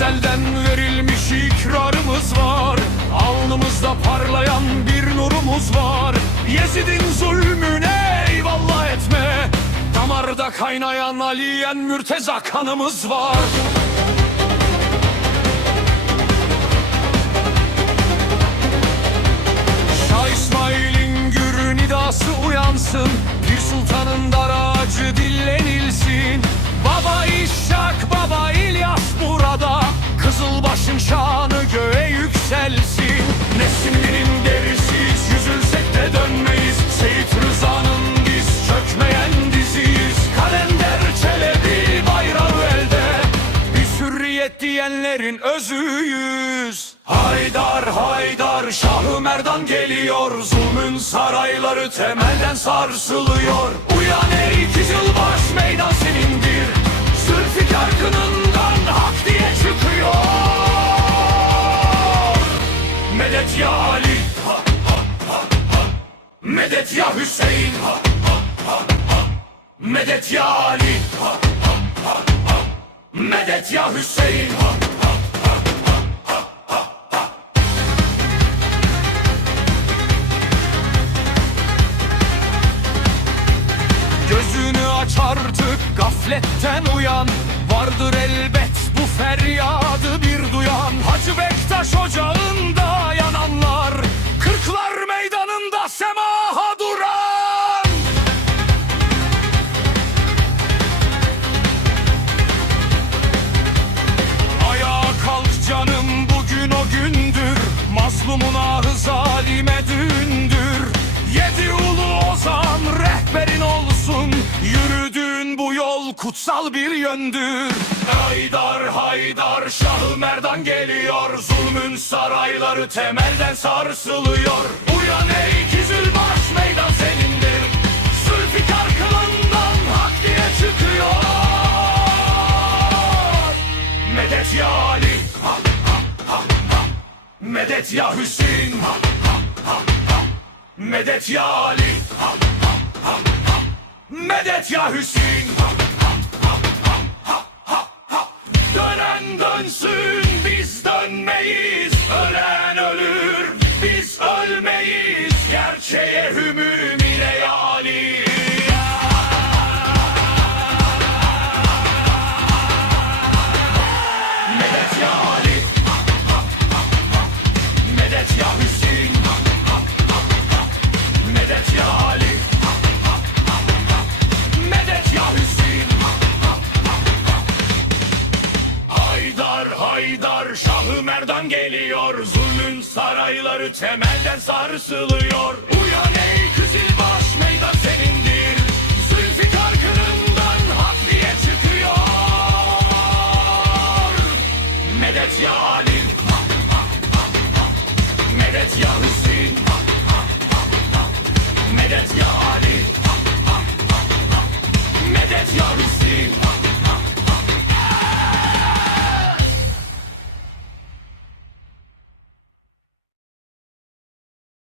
Ezelden verilmiş ikrarımız var. Alnımızda parlayan bir nurumuz var. Yezid'in zulmüne eyvallah etme. Damarda kaynayan Aliyen Mürteza kanımız var. Şah İsmail'in gür nidası uyansın diyenlerin özüyüz. Haydar haydar Şahı Merdan geliyor. Zulmün sarayları temelden sarsılıyor. Uyan ey Kızılbaş meydan senindir. Zülfikar kınından hak diye çıkıyor. Medet ya Ali ha, ha, ha, ha. Medet ya Hüseyin ha, ha, ha, ha. Medet ya Ali ha, Medet ya Hüseyin. Ha, ha, ha, ha, ha, ha. Gözünü aç artık gafletten uyan. Vardır elbet bu feryadı bir duyan. Hacı Bektaş ocağında Mazlumun ahı zalime dündür. Yedi ulu ozan rehberin olsun. Yürüdüğün bu yol kutsal bir yöndür. Haydar haydar Şahı Merdan geliyor. Zulmün sarayları temelden sarsılıyor. Uyan ey Kizilbaş Medet ya Hüseyin ha, ha, ha, ha. Medet ya Ali ha, ha, ha, ha. Medet ya Hüseyin ha, ha, ha, ha, ha, ha. Dönen dönsün biz dönmeyiz Ölen ölür biz ölmeyiz Gerçeğe hümümine sarayları temelden sarsılıyor. Uyan ey Kızılbaş